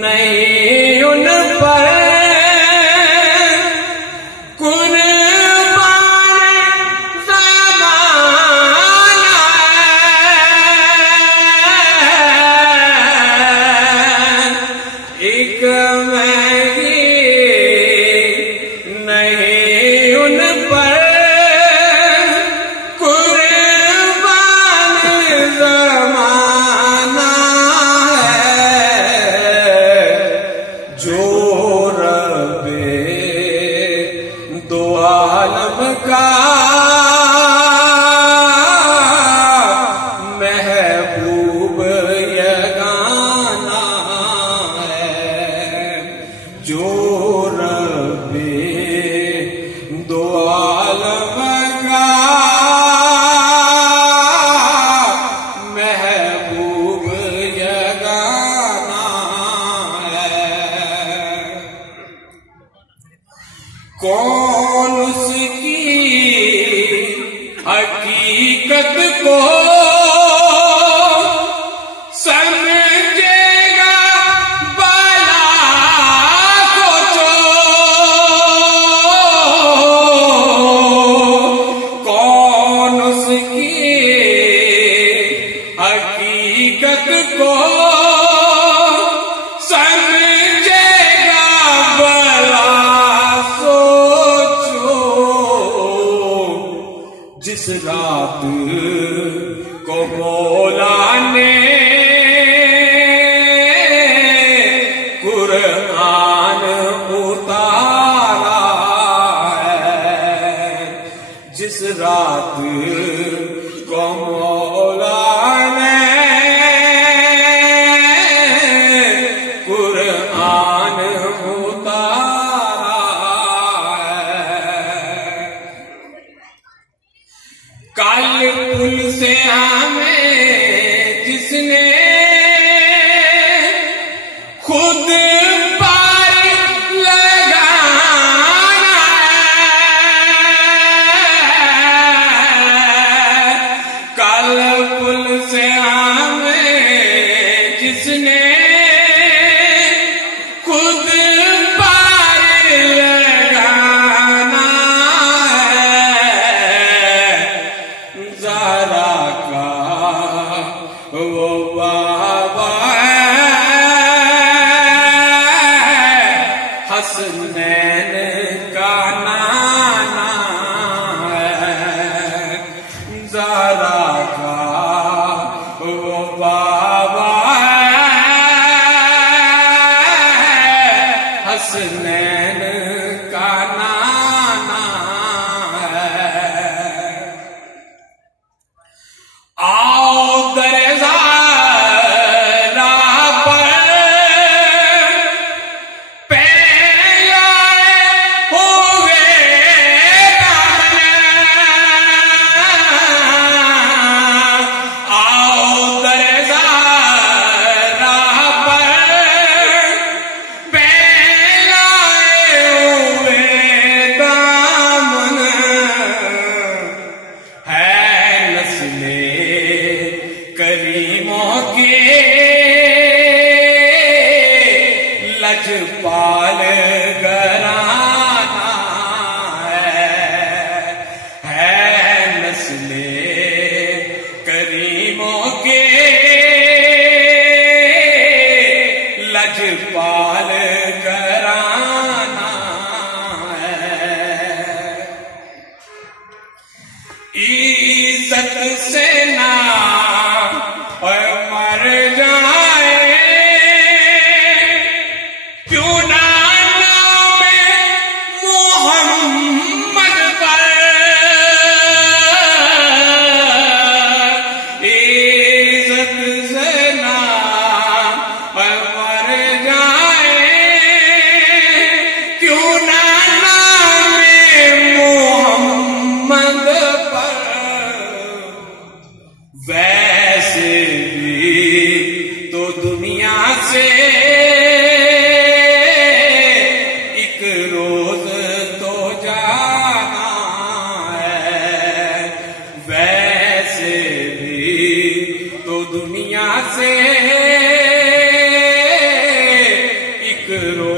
नहीं उन पर कौन उसकी हकीकत को समझेगा भला सोचो। कौन उसकी हकीकत को जिस रात को मौला ने कुरान उतारा है, जिस रात को मौला ने कुरान उतारा है। काल पुल से हमें जिसने खुद पार लगाना है। काल पुल से हमें जिसने खुद पार लगाना वो बाबा हसनैन का नाना है। ज़रा का वो बाबा हसनैन का नाना है। आओ दरज़ा करीमों के लजपाल घराना है नस्ले करीमों के लजपाल घराना है। इज्जत से ना मर जाए क्यों ना नाम मोहम्मद पर। इज्जत से ना मर जाए रो